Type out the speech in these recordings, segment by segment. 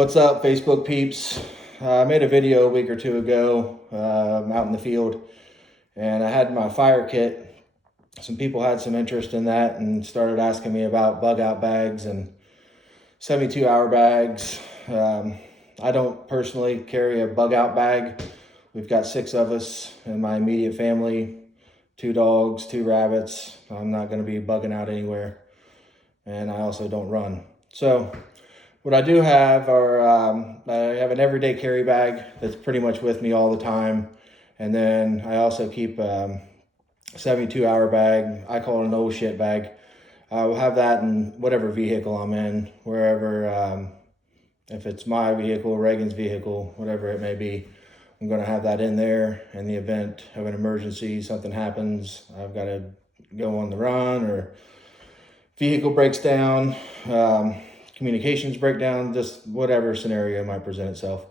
What's up, Facebook peeps? I made a video a week or two ago out in the field, and I had my fire kit. Some people had some interest in that and started asking me about bug out bags and 72-hour bags. I don't personally carry a bug out bag. We've got 6 of us in my immediate family, 2 dogs, 2 rabbits. I'm not going to be bugging out anywhere, and I also don't run. So what I do have are, I have an everyday carry bag that's pretty much with me all the time. And then I also keep a 72-hour bag. I call it an old shit bag. I will have that in whatever vehicle I'm in, wherever, if it's my vehicle, Reagan's vehicle, whatever it may be, I'm going to have that in there in the event of an emergency, something happens, I've got to go on the run, or vehicle breaks down, communications breakdown, just whatever scenario might present itself.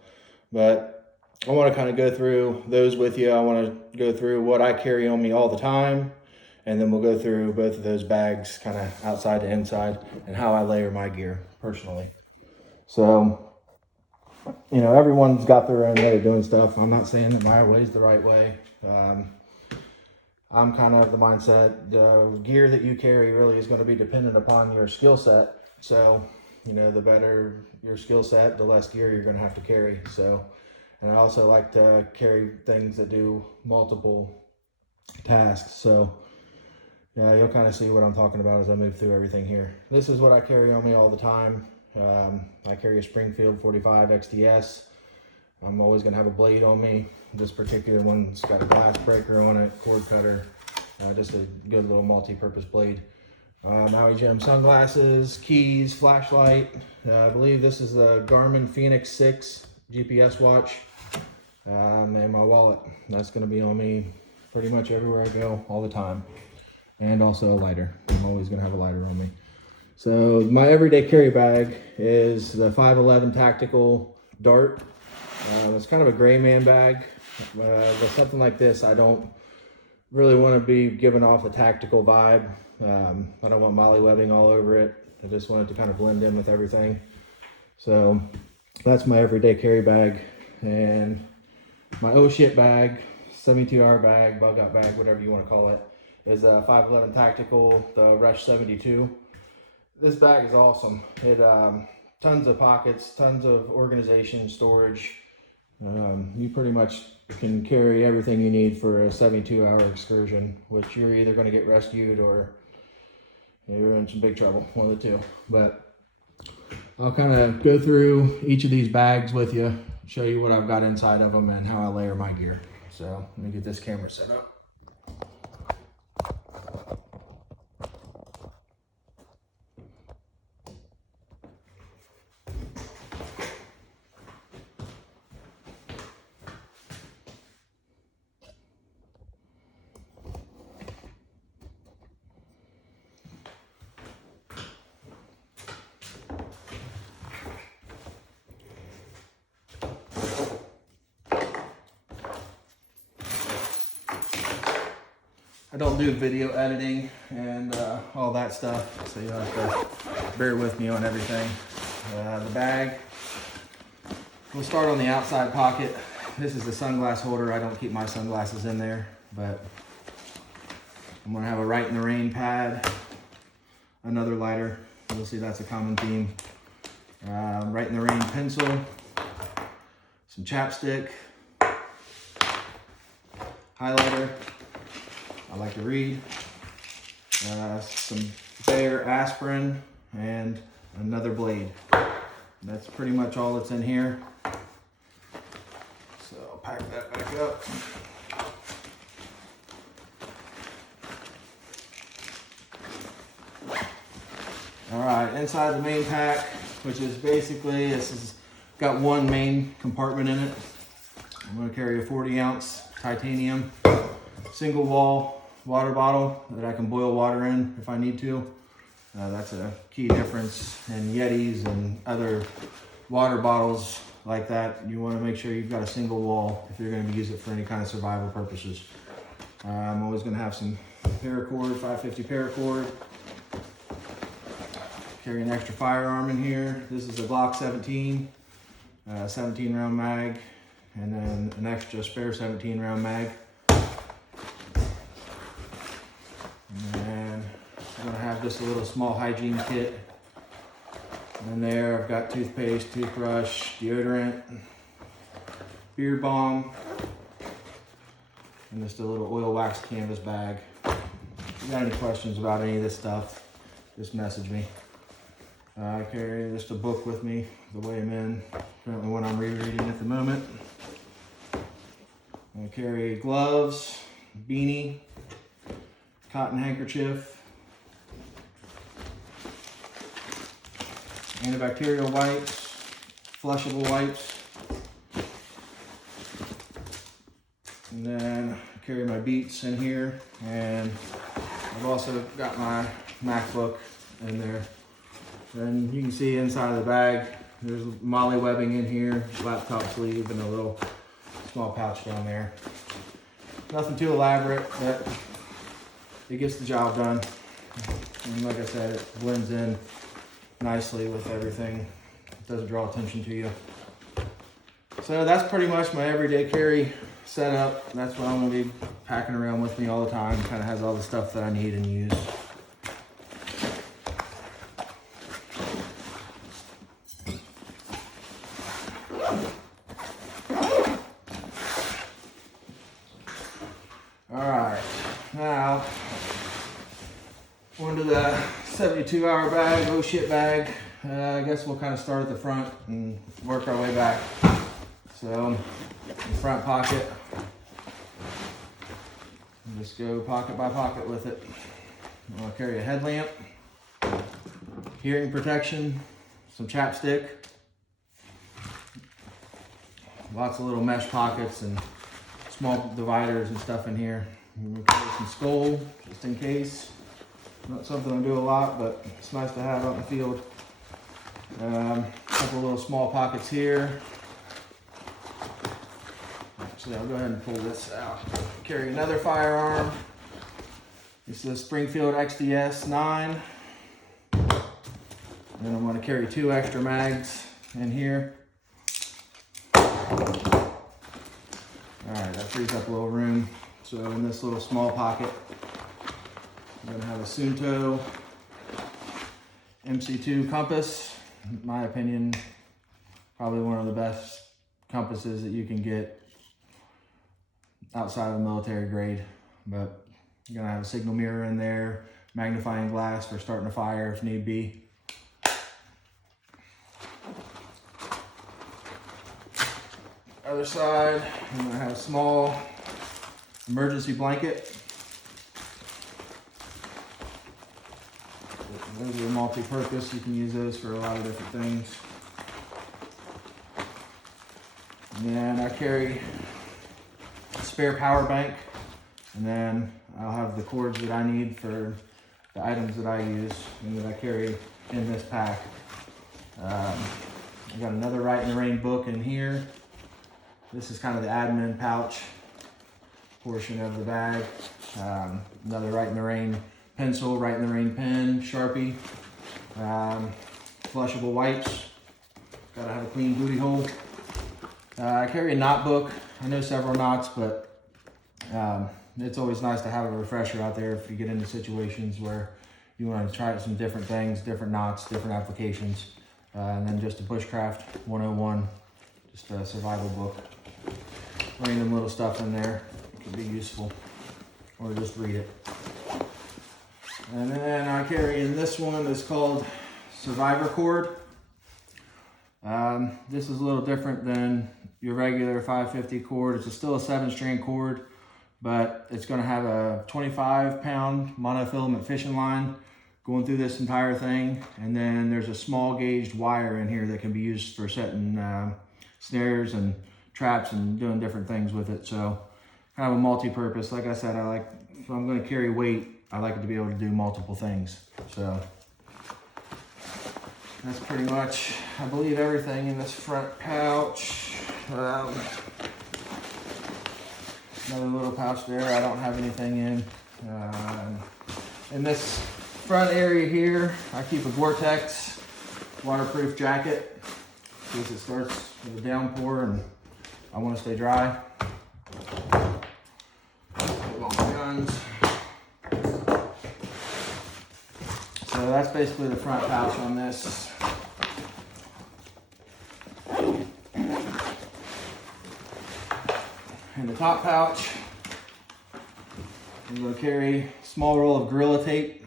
But I want to kind of go through those with you. I want to go through what I carry on me all the time, and then we'll go through both of those bags kind of outside to inside and how I layer my gear personally. So, you know, everyone's got their own way of doing stuff. I'm not saying that my way is the right way. I'm kind of the mindset, the gear that you carry really is going to be dependent upon your skill set. So, you know, the better your skill set, the less gear you're going to have to carry. So, and I also like to carry things that do multiple tasks. So, yeah, you'll kind of see what I'm talking about as I move through everything here. This is what I carry on me all the time. I carry a Springfield 45 XTS. I'm always going to have a blade on me. This particular one's got a glass breaker on it, cord cutter, just a good little multi-purpose blade. Maui Jim sunglasses, keys, flashlight. I believe this is the Garmin Fenix 6 GPS watch, and my wallet. That's going to be on me pretty much everywhere I go all the time. And also a lighter. I'm always going to have a lighter on me. So my everyday carry bag is the 511 Tactical Dart. It's kind of a gray man bag. With something like this, I don't really want to be giving off the tactical vibe. I don't want mollywebbing all over it. I just want it to kind of blend in with everything. So that's my everyday carry bag. And my oh shit bag, 72-hour bag, bug out bag, whatever you want to call it, is a 511 Tactical, the Rush 72. This bag is awesome. It tons of pockets, tons of organization, storage. You pretty much can carry everything you need for a 72-hour excursion, which you're either going to get rescued or you're in some big trouble, one of the two. But I'll kind of go through each of these bags with you, show you what I've got inside of them and how I layer my gear. So let me get this camera set up. I don't do video editing and all that stuff, so you'll have to bear with me on everything. The bag, we'll start on the outside pocket. This is the sunglass holder. I don't keep my sunglasses in there, but I'm gonna have a Right in the Rain pad, another lighter. You'll see that's a common theme. Right in the Rain pencil, some chapstick, highlighter. I like to read, some Bayer aspirin, and another blade. That's pretty much all that's in here. So I'll pack that back up. All right, inside the main pack, which is basically, this has got one main compartment in it. I'm gonna carry a 40-ounce titanium single wall water bottle that I can boil water in if I need to. That's a key difference in Yetis and other water bottles like that. You want to make sure you've got a single wall if you're going to use it for any kind of survival purposes. I'm always going to have some paracord, 550 paracord. Carry an extra firearm in here. This is a Glock 17. 17 round mag, and then an extra spare 17 round mag. And then I'm gonna have just a little small hygiene kit. And there I've got toothpaste, toothbrush, deodorant, beard balm, and just a little oil wax canvas bag. If you got any questions about any of this stuff, just message me. I carry just a book with me, the way I'm in, currently one I'm rereading at the moment. I carry gloves, beanie, cotton handkerchief, antibacterial wipes, flushable wipes, and then I carry my beats in here, and I've also got my MacBook in there. And you can see inside of the bag, there's MOLLE webbing in here, laptop sleeve, and a little small pouch down there. Nothing too elaborate, but it gets the job done. And like I said, it blends in nicely with everything. It doesn't draw attention to you. So that's pretty much my everyday carry setup. That's what I'm gonna be packing around with me all the time. Kind of has all the stuff that I need and use. Alright, now onto the 72-hour bag, oh shit bag. I guess we'll kind of start at the front and work our way back. So, the front pocket, just go pocket by pocket with it. I'll carry a headlamp, hearing protection, some chapstick, lots of little mesh pockets and small dividers and stuff in here. We'll carry some skull, just in case. Not something I do a lot, but it's nice to have out in the field. A couple little small pockets here. Actually, I'll go ahead and pull this out. Carry another firearm. This is a Springfield XDS-9. And then I'm going to carry 2 extra mags in here. Alright, that frees up a little room. So in this little small pocket, I'm going to have a Suunto MC2 compass. In my opinion, probably one of the best compasses that you can get outside of military grade. But you're going to have a signal mirror in there, magnifying glass for starting a fire if need be. Other side, I'm going to have a small emergency blanket. Those are multi-purpose. You can use those for a lot of different things. And then I carry a spare power bank, and then I'll have the cords that I need for the items that I use and that I carry in this pack. I got another Write in the Rain book in here. This is kind of the admin pouch portion of the bag. Another Write in the Rain pencil, Write in the Rain pen, Sharpie, flushable wipes. Gotta have a clean booty hole. I carry a knot book. I know several knots, but it's always nice to have a refresher out there if you get into situations where you want to try some different things, different knots, different applications. And then just a Bushcraft 101, just a survival book. Random little stuff in there. It can be useful, or just read it. And then I carry in this one, it's called Survivor Cord. This is a little different than your regular 550 cord. It's still a 7-strand cord, but it's going to have a 25-pound monofilament fishing line going through this entire thing. And then there's a small gauged wire in here that can be used for setting snares and traps and doing different things with it. So kind of a multi-purpose. Like I said, if I'm going to carry weight, I like it to be able to do multiple things. So that's pretty much, I believe, everything in this front pouch. Another little pouch there I don't have anything in. In this front area here, I keep a Gore-Tex waterproof jacket. in case it starts with a downpour and I want to stay dry. Put on my guns. So that's basically the front pouch on this. In the top pouch, I'm going to carry a small roll of Gorilla Tape.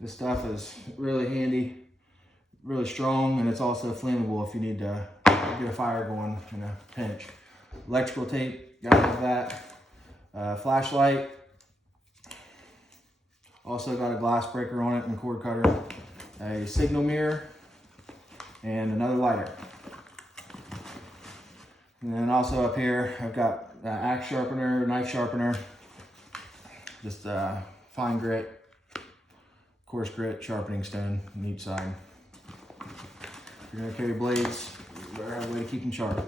This stuff is really handy, really strong, and it's also flammable if you need to get a fire going in a pinch. Electrical tape, gotta have that. Flashlight. Also got a glass breaker on it and cord cutter. A signal mirror, and another lighter. And then also up here, I've got axe sharpener, knife sharpener, just fine grit, coarse grit, sharpening stone on each side. If you're gonna carry blades, you better have a way to keep them sharp.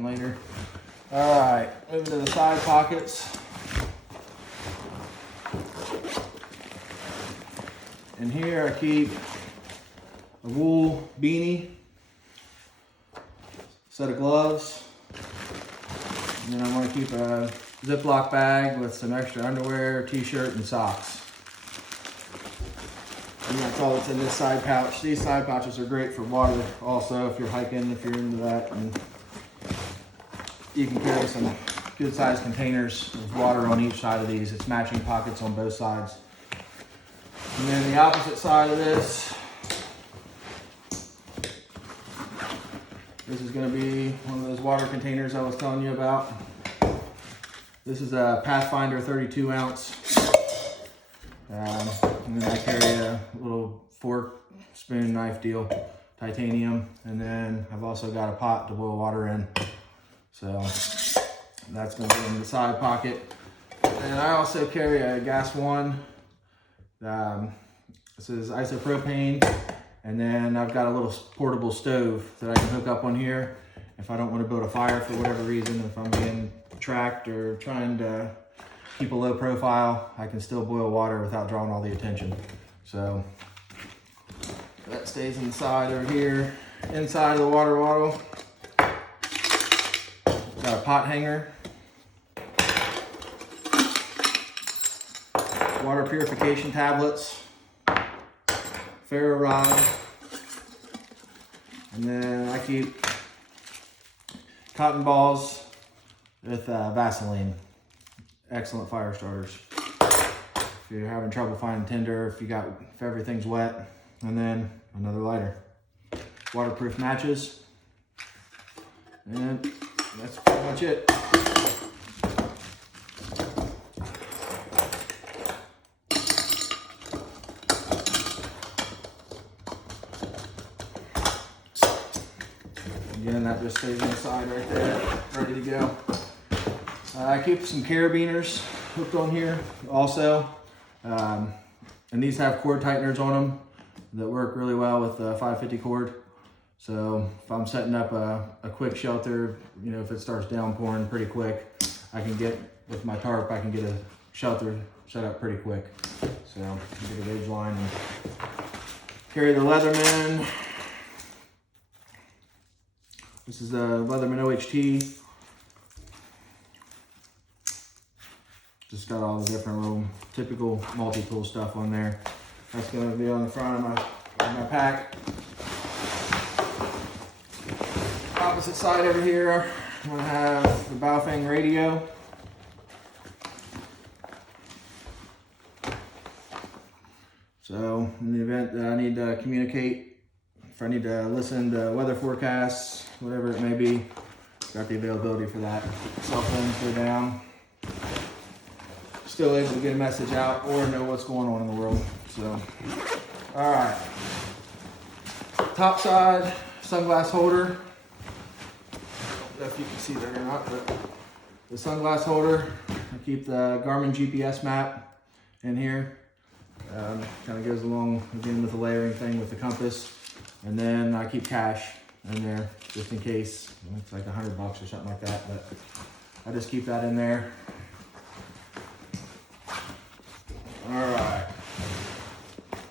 Later. All right, moving to the side pockets. In here I keep a wool beanie, set of gloves, and then I want to keep a Ziploc bag with some extra underwear, t-shirt, and socks. And that's all that's in this side pouch. These side pouches are great for water also if you're hiking, if you're into that. And you can carry some good sized containers of water on each side of these. It's matching pockets on both sides. And then the opposite side of this is going to be one of those water containers I was telling you about. This is a Pathfinder 32 ounce. And then I carry a little fork, spoon, knife deal, titanium. And then I've also got a pot to boil water in. So that's going to be in the side pocket. And I also carry a Gas One. This is isopropane. And then I've got a little portable stove that I can hook up on here if I don't want to build a fire for whatever reason. If I'm being tracked or trying to keep a low profile, I can still boil water without drawing all the attention. So that stays inside over here. Inside of the water bottle, got a pot hanger, water purification tablets, ferro rod, and then I keep cotton balls with Vaseline. Excellent fire starters. If you're having trouble finding tinder, if everything's wet, and then another lighter. Waterproof matches, and that's pretty much it. Again, that just stays inside right there, ready to go. I keep some carabiners hooked on here also. And these have cord tighteners on them that work really well with the 550 cord. So if I'm setting up a quick shelter, if it starts downpouring pretty quick, I can get, with my tarp, I can get a shelter set up pretty quick. So get a gauge line and carry the Leatherman. This is the Leatherman OHT. Just got all the different little typical multi-tool stuff on there. That's going to be on the front of my pack. Opposite side over here, I'm going to have the Baofeng radio. So in the event that I need to communicate, if I need to listen to weather forecasts, whatever it may be, got the availability for that. Cell phones go down. Still able to get a message out or know what's going on in the world. So, all right. Top side, sunglass holder. I don't know if you can see that or not, but the sunglass holder. I keep the Garmin GPS map in here. Kind of goes along again with the layering thing with the compass. And then I keep cash in there just in case. It's like $100 or something like that, but I just keep that in there. All right.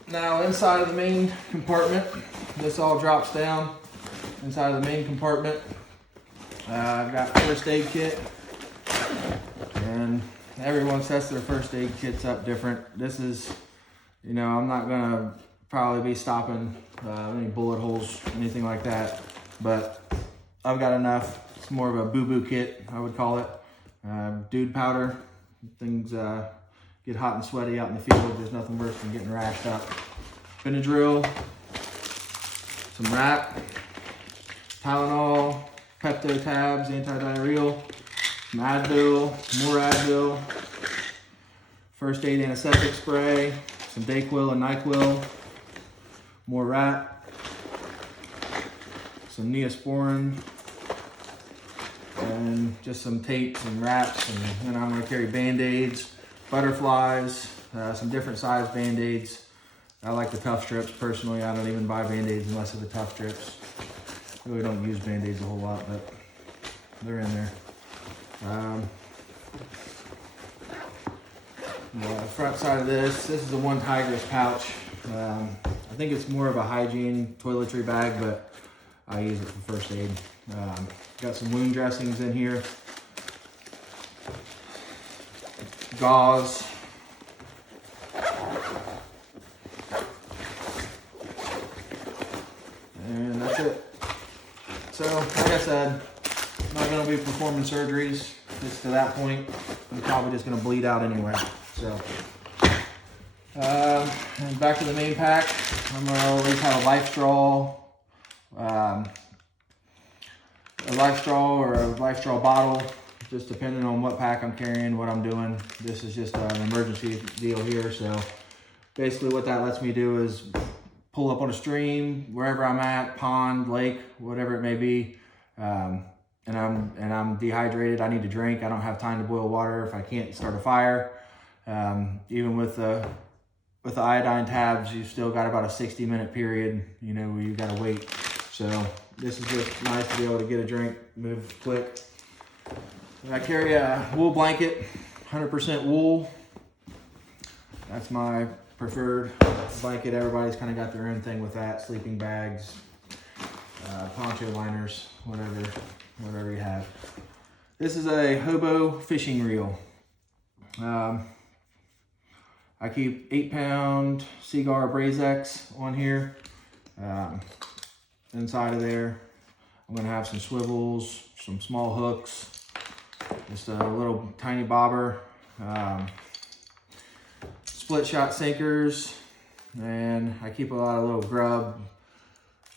Now inside of the main compartment, this all drops down. Inside of the main compartment, I've got first aid kit, and everyone sets their first aid kits up different. This is, you know, I'm not gonna probably be stopping any bullet holes, anything like that, but I've got enough. It's more of a boo-boo kit, I would call it. Dude powder, things get hot and sweaty out in the field. There's nothing worse than getting rashed up. Benadryl, some wrap, Tylenol, Pepto tabs, anti-diarrheal, some Advil, more Advil, first aid anesthetic spray, some Dayquil and NyQuil, more wrap, some Neosporin, and just some tapes and wraps. And then I'm going to carry Band-Aids, butterflies, some different size Band-Aids. I like the tough strips personally. I don't even buy Band-Aids unless they're the tough strips. I really don't use Band-Aids a whole lot, but they're in there. The front side of this is a One Tigress pouch. I think it's more of a hygiene toiletry bag, but I use it for first aid. Got some wound dressings in here. Gauze. And that's it. So, like I said, I'm not going to be performing surgeries. Just to that point, I'm probably just going to bleed out anyway. So, and back to the main pack. I'm going to always have a life straw, or a life straw bottle, just depending on what pack I'm carrying, what I'm doing. This is just an emergency deal here. So, basically, what that lets me do is pull up on a stream, wherever I'm at, pond, lake, whatever it may be, and I'm dehydrated. I need to drink. I don't have time to boil water if I can't start a fire. Even with the iodine tabs, you've still got about a 60-minute period, you know, where you got to wait. So this is just nice to be able to get a drink, move quick. And I carry a wool blanket, 100% wool. That's my preferred blanket. Everybody's kind of got their own thing with that. Sleeping bags, poncho liners, whatever you have. This is a hobo fishing reel. I keep 8-pound Seaguar Brazex on here. Inside of there, I'm gonna have some swivels, some small hooks, just a little tiny bobber, split shot sinkers, and I keep a lot of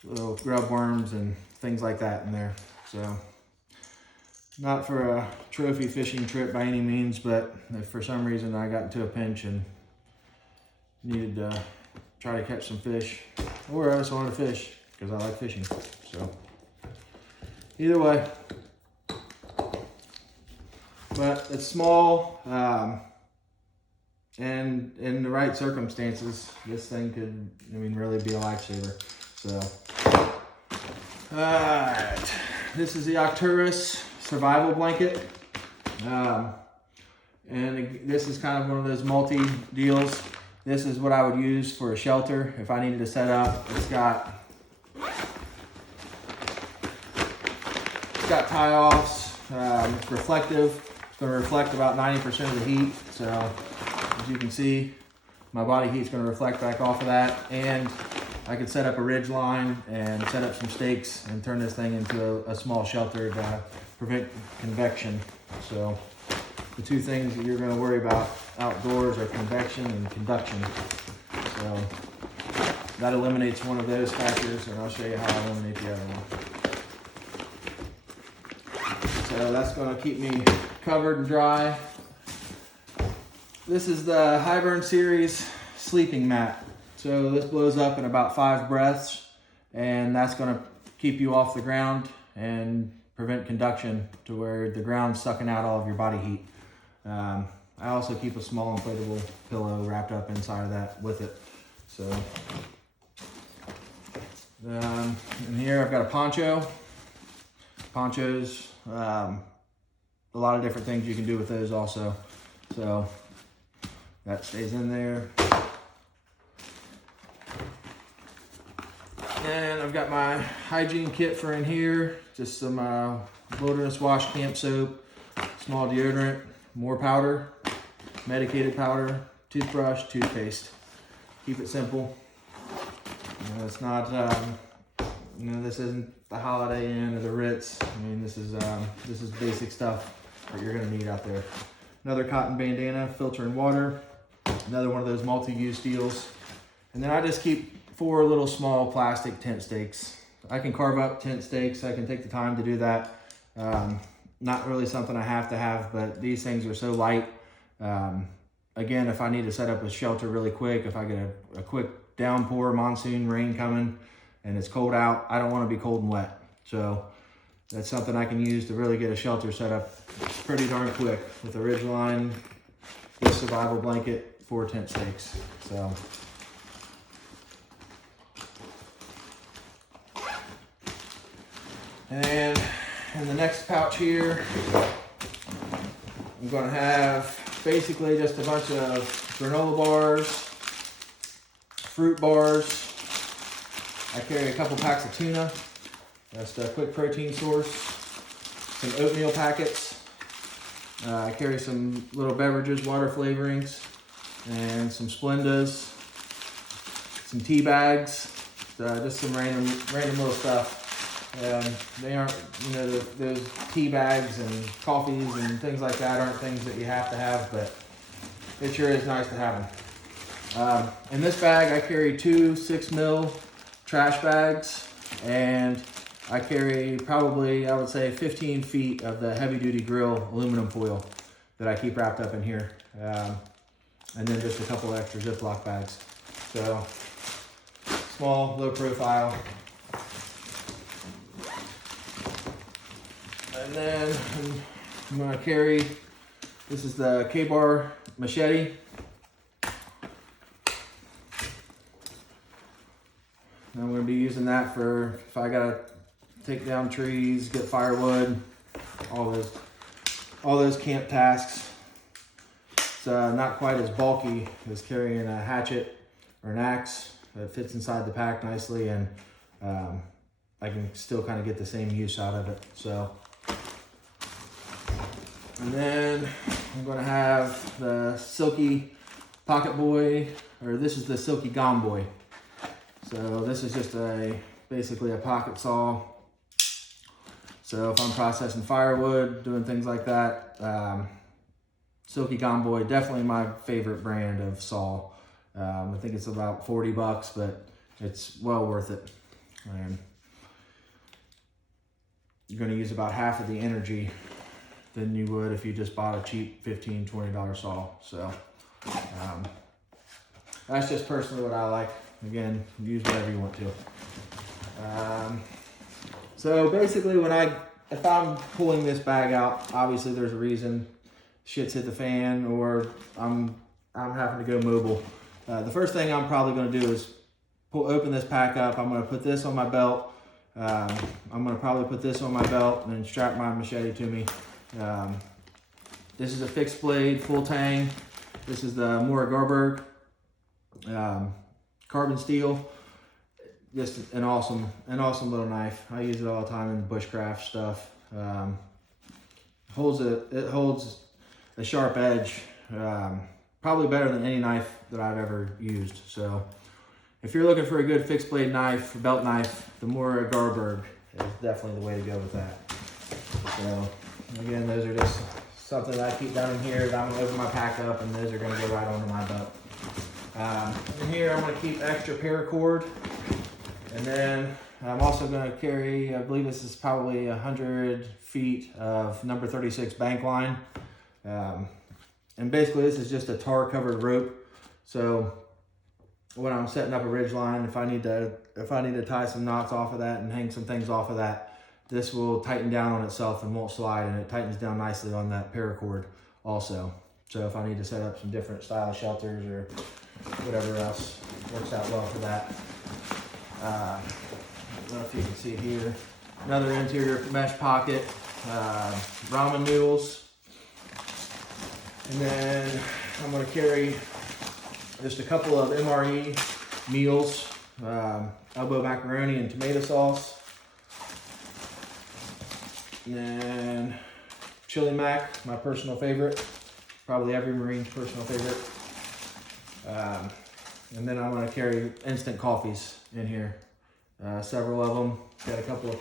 little grub worms and things like that in there. So, not for a trophy fishing trip by any means, but if for some reason I got into a pinch and needed to try to catch some fish, or I just wanted to fish because I like fishing. So, either way, but it's small, and in the right circumstances, this thing could, really be a lifesaver. So, alright, this is the Arcturus survival blanket, and this is kind of one of those multi deals. This is what I would use for a shelter if I needed to set up. It's got tie-offs. It's reflective. It's going to reflect about 90% of the heat. So as you can see, my body heat's going to reflect back off of that. And I could set up a ridge line and set up some stakes and turn this thing into a small shelter to prevent convection. So the two things that you're going to worry about outdoors are convection and conduction. So that eliminates one of those factors, and I'll show you how I eliminate the other one. So that's going to keep me covered and dry. This is the Highburn Series sleeping mat. So this blows up in about 5 breaths, and that's going to keep you off the ground and prevent conduction to where the ground's sucking out all of your body heat. I also keep a small inflatable pillow wrapped up inside of that with it. So In here I've got a poncho. Ponchos, a lot of different things you can do with those also. So that stays in there. And I've got my hygiene kit for in here. Just some Wilderness Wash camp soap, small deodorant, more powder, medicated powder, toothbrush, toothpaste. Keep it simple. It's not, this isn't the Holiday Inn or the Ritz. I mean, this is basic stuff that you're gonna need out there. Another cotton bandana, filtering water. Another one of those multi-use deals. And then I just keep 4 little small plastic tent stakes. I can carve up tent stakes. I can take the time to do that. Not really something I have to have, but these things are so light. Again, if I need to set up a shelter really quick, if I get a quick downpour, monsoon, rain coming, and it's cold out, I don't want to be cold and wet. So that's something I can use to really get a shelter set up pretty darn quick with a Ridgeline, this survival blanket, 4 tent stakes. So. And in the next pouch here, I'm going to have basically just a bunch of granola bars, fruit bars. I carry a couple packs of tuna. That's a quick protein source. Some oatmeal packets. I carry some little beverages, water flavorings, and some Splendas. Some tea bags. Just some random little stuff. They aren't, those tea bags and coffees and things like that aren't things that you have to have, but it sure is nice to have them. In this bag, I carry 2 6mm trash bags, and I carry probably, I would say, 15 feet of the heavy duty grill aluminum foil that I keep wrapped up in here. And then just a couple extra Ziploc bags. So small, low profile. And then I'm gonna carry, this is the Ka-Bar machete. And I'm gonna be using that for if I gotta take down trees, get firewood, all those camp tasks. It's not quite as bulky as carrying a hatchet or an axe. It fits inside the pack nicely, and I can still kind of get the same use out of it. So. And then I'm gonna have the Silky Pocket Boy, or this is the Silky Gone Boy. So this is just basically a pocket saw. So if I'm processing firewood, doing things like that, Silky Gone Boy, definitely my favorite brand of saw. I think it's about $40, but it's well worth it. And you're gonna use about half of the energy than you would if you just bought a cheap $15, $20 saw. So that's just personally what I like. Again, use whatever you want to. So basically if I'm pulling this bag out, obviously there's a reason. Shit's hit the fan, or I'm having to go mobile. The first thing I'm probably gonna do is open this pack up. I'm gonna put this on my belt. I'm gonna probably put this on my belt and then strap my machete to me. This is a fixed blade, full tang. This is the Mora Garberg carbon steel. Just an awesome little knife. I use it all the time in bushcraft stuff. It holds a sharp edge, probably better than any knife that I've ever used. So if you're looking for a good fixed blade knife, belt knife, the Mora Garberg is definitely the way to go with that. So again, those are just something that I keep down in here that I'm gonna open my pack up, and those are gonna go right onto my belt. In here, I'm gonna keep extra paracord, and then I'm also gonna carry, I believe this is probably 100 feet of number 36 bank line. And basically this is just a tar covered rope. So when I'm setting up a ridge line, if I need to tie some knots off of that and hang some things off of that, this will tighten down on itself and won't slide, and it tightens down nicely on that paracord also. So if I need to set up some different style shelters or whatever else, works out well for that. don't know if you can see here. Another interior mesh pocket, ramen noodles. And then I'm gonna carry just a couple of MRE meals, elbow macaroni and tomato sauce. And then chili mac, my personal favorite, probably every Marine's personal favorite. And then I'm gonna carry instant coffees in here, several of them. Got a couple of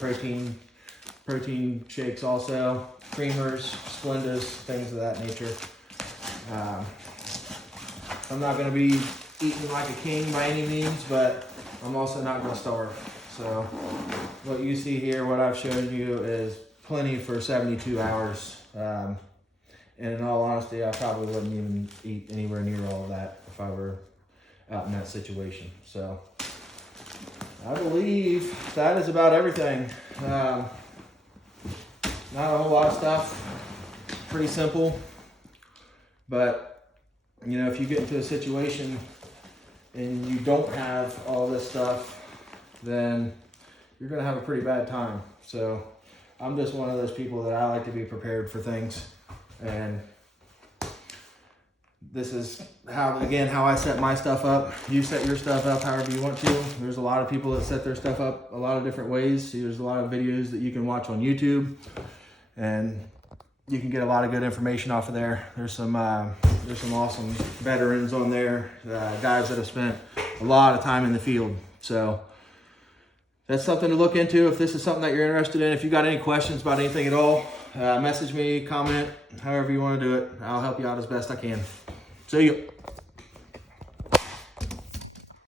protein shakes also, creamers, Splendas, things of that nature. I'm not gonna be eating like a king by any means, but I'm also not gonna starve. So what you see here, what I've shown you, is plenty for 72 hours. And in all honesty, I probably wouldn't even eat anywhere near all of that if I were out in that situation. So I believe that is about everything. Not a whole lot of stuff, pretty simple, but you know, if you get into a situation and you don't have all this stuff, then you're gonna have a pretty bad time. So I'm just one of those people that I like to be prepared for things, and this is how I set my stuff up. You set your stuff up however you want to. There's a lot of people that set their stuff up a lot of different ways. There's a lot of videos that you can watch on YouTube, and you can get a lot of good information off of there. There's some awesome veterans on there, guys that have spent a lot of time in the field. So that's something to look into if this is something that you're interested in. If you got any questions about anything at all, message me, comment, however you want to do it. I'll help you out as best I can. See you.